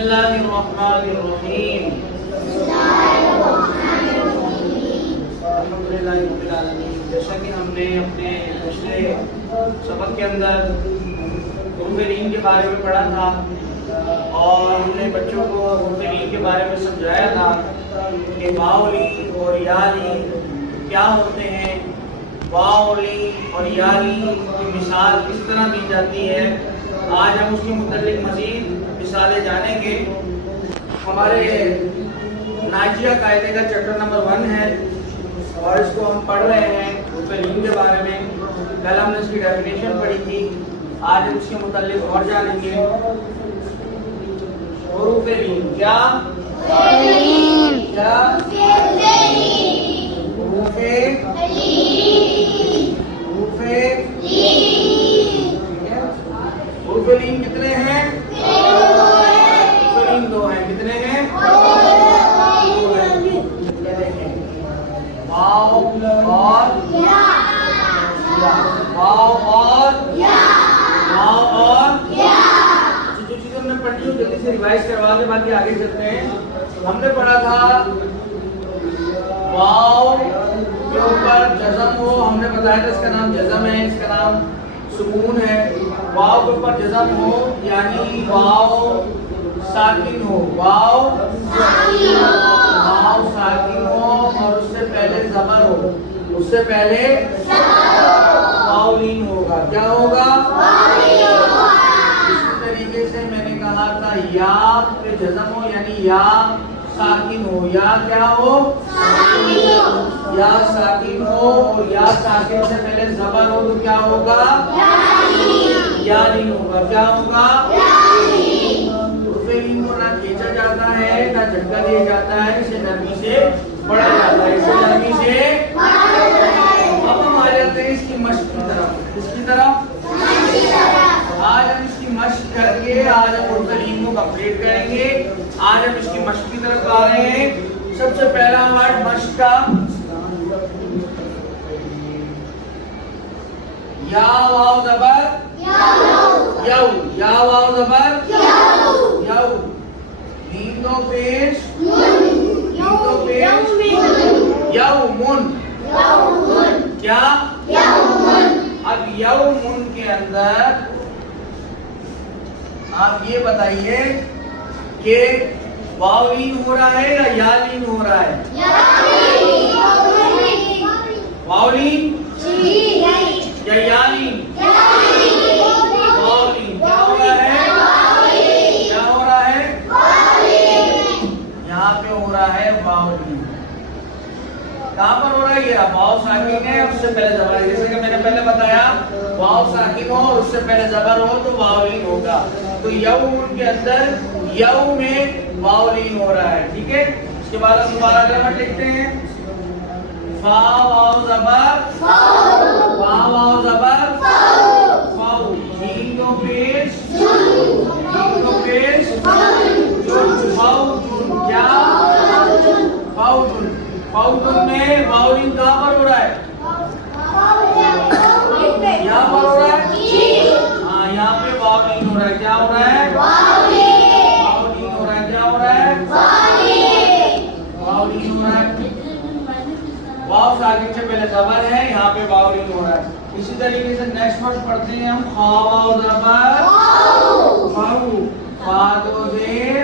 बिस्मिल्लाहिर्रहमानिर्रहीम। अल्हम्दुलिल्लाहि रब्बिल आलमीन। जैसा कि हमने अपने पिछले सबक के अंदर हुरूफ-ए-लीन के बारे में पढ़ा था और हमने बच्चों को हुरूफ-ए-लीन के बारे में समझाया था कि वाव-लीन और या-लीन क्या होते हैं, वाव-लीन और या-लीन की मिसाल किस तरह दी जाती है। आज हम उसके मुतालिक मज़ीद मिसालें जानेंगे। हमारे नाजिया कायदे का चैप्टर नंबर 1 है और इसको हम पढ़ रहे हैं हुरूफ-ए-लीन के बारे में। कल हमने इसकी डेफिनेशन पढ़ी थी, आज हम उसके मुतालिक और जानेंगे। हुरूफ-ए-लीन क्या क्या हुरूफ-ए-लीन कितने हैं? हुरूफ-ए-लीन 2 हैं। कितने हैं? 2 हैं। वाव और या, वाव और या, वाव और या। जो चीज़ हमने पढ़ी हो जल्दी से रिवाइज करवा के बाकी आगे चलते हैं। हमने पढ़ा था वाव के ऊपर जज़म हो, हमने बताया था इसका नाम जज़म है, इसका नाम सुकून है। वाव के ऊपर जज़म हो यानी वाव साकिन हो, वाव साकिन हो और उससे पहले ज़बर हो, उससे पहले वाव-लीन होगा। क्या होगा? इसी तरीके से मैंने कहा था या पे जज़म हो यानी या साकिन हो, या क्या हो? या साकिन हो और या साकिन से पहले ज़बर हो तो क्या होगा? या-लीन होगा। क्या होगा? हुरूफ-ए-लीन को ना खींचा जाता है ना झटका दिया जाता है, इसे नरमी से पढ़ा जाता है, इसे नरमी से। अब हम आ जाते हैं इसकी मश्क की तरफ। इसकी तरफ आज हम इसकी मश्क करके आज हम हुरूफ-ए-लीन को कंप्लीट करेंगे। आज हम इसकी मश्क की तरफ आ रहे हैं। सबसे पहला वर्ड मश्क का या वाव ज़बर यौ, या वाव ज़बर यौ, लीन दो पेश यौमुन। क्या? अब यौमुन के अंदर आप ये बताइए कि वाव-लीन हो रहा है या या-लीन हो रहा है? वाव-लीन या या-लीन? वाव-लीन। क्या हो रहा है? क्या हो रहा है? यहाँ पे हो रहा है वाव-लीन। कहाँ पर हो रहा है? ये वाव साकिन है, उससे पहले ज़बर है। जैसे कि मैंने पहले बताया वाव साकिन हो और उससे पहले ज़बर हो तो वाव-लीन होगा। तो यौमुन के अंदर यौ में वाव-लीन हो रहा है। ठीक है, उसके बाद हम दोबारा अगला वर्ड लिखते हैं। फा वाव ज़बर फा वाव ज़बर फाउ, जीम दो पेश फाउजुन। क्या? फाउजुन। फाउजुन में वाव-लीन कहाँ पर हो रहा है? यहाँ पर हो रहा है। हाँ, यहाँ पे वाव-लीन हो रहा है। क्या हो रहा है? वाव-लीन हो रहा है। क्या हो रहा है? वाव-लीन हो रहा है। वाव साकिन से पहले ज़बर है, यहाँ पे वाव-लीन हो रहा है। इसी तरीके से नेक्स्ट वर्ड पढ़ते हैं हम। खा वाव ज़बर फाउ, फा दो ज़ेर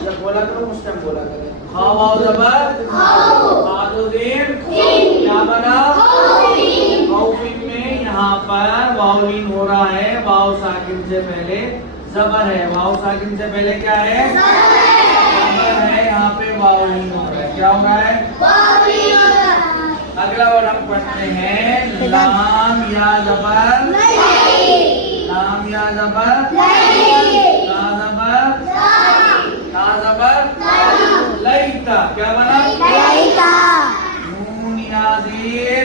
जब बोला करो उस टाइम बोला करें। खा वाव ज़बर फा दो ज़ेर क्या बना? वाव-लीन में यहाँ पर वाव-लीन हो रहा है। वाव साकिन से पहले ज़बर है, वाव साकिन से पहले क्या है? ज़बर है, यहाँ पे वाव-लीन हो रहा है। क्या हो रहा है? अगला वर्ड हम पढ़ते हैं लाम या ज़बर लाम या ज़बर ला ज़बर लैता। क्या बना? नून या ज़ेर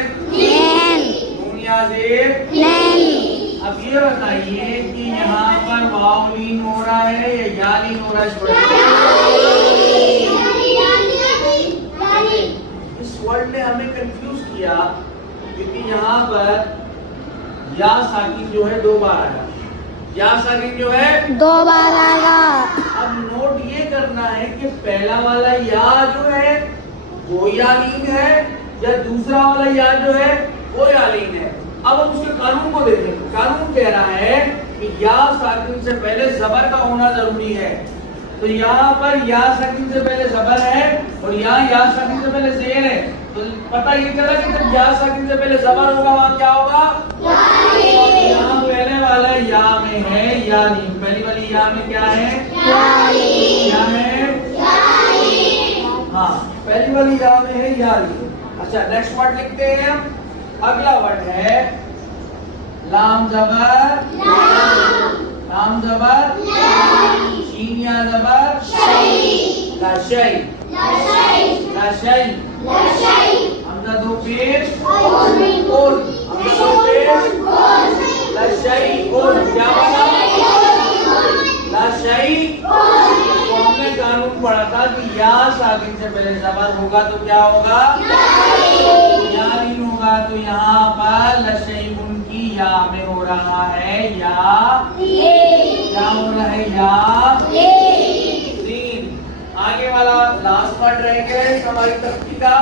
अब ये बताइए कि यहाँ पर वाव-लीन हो रहा है या या-लीन हो रहा है? इस वर्ड ने हमें कंफ्यूज किया क्योंकि यहाँ पर या साकिन जो है 2 बार आएगा, या साकिन जो है 2 बार आएगा। अब नोट ये करना है कि पहला वाला या जो है वो यालीन है या दूसरा वाला या जो है वो यालीन है। अब हम उसके कानून को देखें। कानून कह रहा है कि या साकिन से पहले जबर का होना जरूरी है। तो यहाँ पर या साकिन से पहले जबर है और यहाँ या साकिन से पहले जेर है। तो पता ये चला कि जब या साकिन से पहले जबर होगा वहाँ क्या होगा? यहाँ पहले वाला या में है यालीन, पहली वाली या में क्या है? क्या है? हाँ, पहली वाली या में है यालीन। अच्छा, नेक्स्ट वर्ड लिखते हैं हम। अगला वर्ड है लाम जबर, लाम जबर, शीन या जबर, लशै, लशै, हमजा 2 पेश कुल, हमजा 2 पेश लशै कुल, क्या बना? लशै। तो हमने कानून पढ़ा था कि या साकिन से पहले जबर होगा तो क्या होगा? यालीन होगा। तो यहाँ पर लशैउन की या में हो रहा है या, क्या हो रहा है? या लीन। आगे वाला लास्ट वर्ड रह गया है हमारी तख्ती का,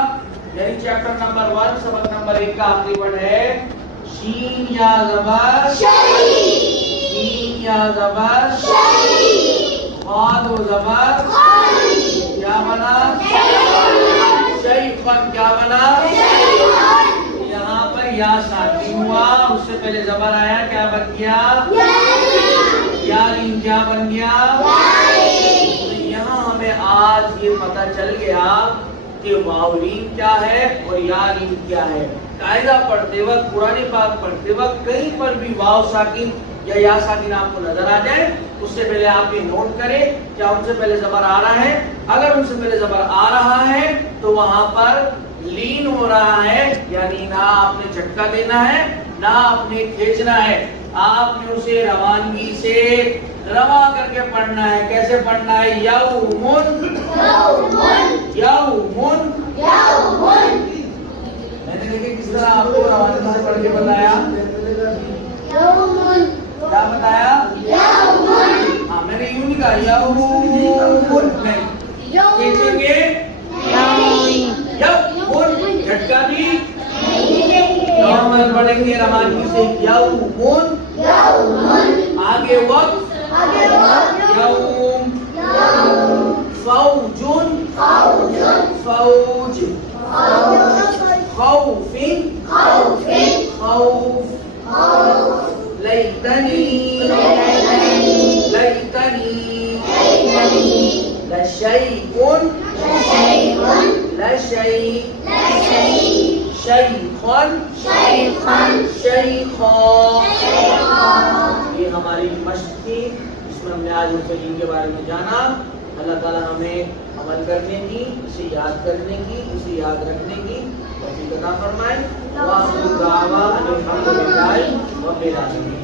यानी चैप्टर नंबर 1 सबक नंबर 1 का आखिरी वर्ड है शीन या जबर, शीन या जबर, खाद व जबर, क्या बना? शैखन, क्या बना? यहाँ पर या साकिन हुआ, उससे पहले जबर आया, क्या बन गया? यालीन, क्या बन गया? तो यहाँ हमें आज ये पता चल गया कि वावलीन क्या है और यालीन क्या है। कायदा पढ़ते वक्त, कुरान पाक पढ़ते वक्त कहीं पर भी वाव साकिन या साकिन आपको नजर आ जाए, उससे पहले आप ये नोट करें क्या उनसे पहले जबर आ रहा है। अगर उनसे पहले जबर आ रहा है तो वहां पर लीन हो रहा है, यानी ना आपने झटका देना है ना आपने खींचना है, आपने उसे रवानगी से रवा करके पढ़ना है। कैसे पढ़ना है? यौमुन, यौमुन, यौमुन। मैंने देखिए किस तरह आपको रवानगी से पढ़ के बताया। क्या बताया? हाँ, मैंने यूं नहीं कहा यौमुन, नहीं खींचेंगे यौमुन, झटका भी नॉर्मल पढ़ेंगे रवानगी से यौमुन, आगे वक्त यौम, फौजुन, फौज, खौफिन, खौफ, लैतनी, लैतनी, लशैउन, लशै, शैखन, शैखा। ये हमारी मश्क थी, इसमें हमने आज मुफलीन के बारे में जाना। अल्लाह ताला हमें अमल करने की, इसे याद करने की, इसे याद रखने की तौफीक अता फरमाए। वाह दावा अल्हम्दुलिल्लाह रब्बिल आलमीन।